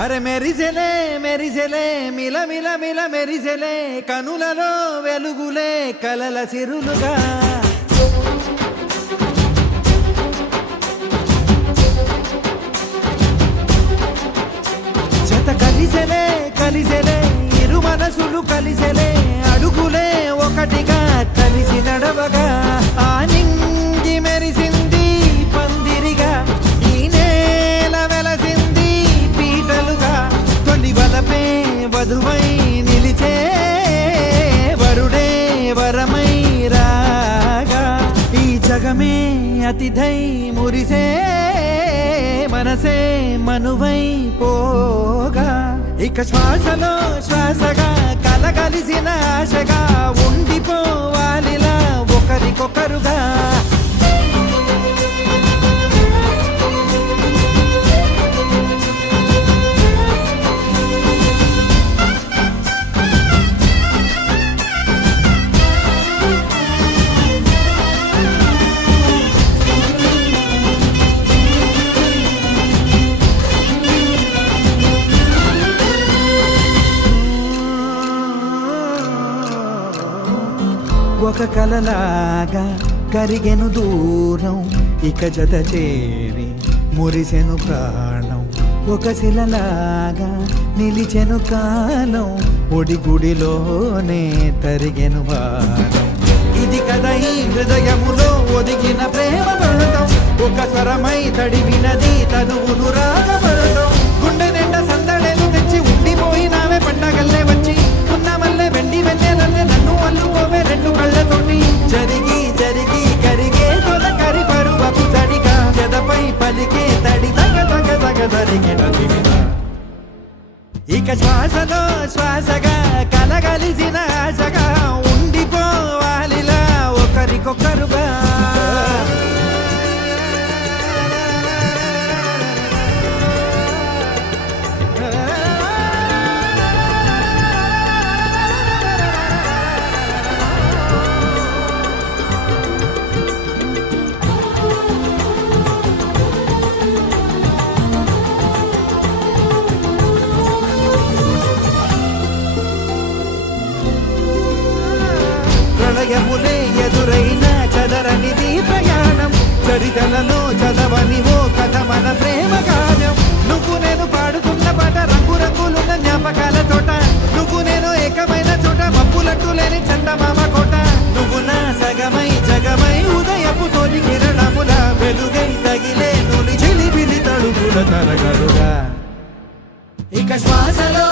అరే మెరిసెలే మెరిసెలే మిల మిల మిల మెరిసెలే కనులలో వెలుగులే కలల సిరులుగా జత కలిసెలే కలిసెలే ఇరు మనసులు కలిసెలే అడుగులే ఒకటిగా కలిసి నడవగా ఆ నింగి మెరిసింది పందిరిగా ఈ నేల వెలసింది పీటలుగా తొలి వలపే వధువై నిలిచే వరుడే వరమై రాగా ఈ జగమే అతిథై మురిసే మనసే మనువై పోగా ఇక శ్వాసలో శ్వాసగా కలగలిసిన ఆశగా ఉండిపోవాలిలా ఒకరికొకరుగా ఒక కలలాగా కరిగెను దూరం ఇక జత చేరి మురిసెను ప్రాణం ఒక శిలలాగా నిలిచెను కాలం ఒడిగుడిలోనే తరిగెను భారం ఇది కదా ఈ హృదయములో ఒదిగిన ప్రేమ పడతాం ఒక స్వరమై తడివినది తనువును రాగపడతాం గుండె నిండా సందడేలు తెచ్చి ఉండిపోయినావే పండగల్లే వచ్చి ఉన్న మల్లె వెండి వెన్నెలల్లే నన్ను అల్లుకోవే రెండు కళ్ళతోటి జరిగి జరిగి కరిగే తొల కరి పరువపు చడిగా జదపై పలికే తడి తగ తగ తగ తరిగిన దివిన ఇక శ్వాసలో శ్వాసగా కలగలిసిన ఆశగా ఉండిపోవాలిలా ఒకరికొకరుగా ప్రళయములే ఎదురైన చదరనిది ప్రయాణం చరితలలో చదవని ఓ కథ మన ప్రేమ కావ్యం నువ్వు నేను పాడుకున్న పాట రంగు రంగులున్న జ్ఞాపకాల తోట నువ్వు నేను ఏకమైన చోట మబ్బులట్టు లేని చందమామ కోట నువ్వు నా సగమై జగమై ఉదయపు తోలి కిరణముల వెలుగై తగిలే నులి చిలిపిలి తడుగుల తరగలుగా ఇక శ్వాసలో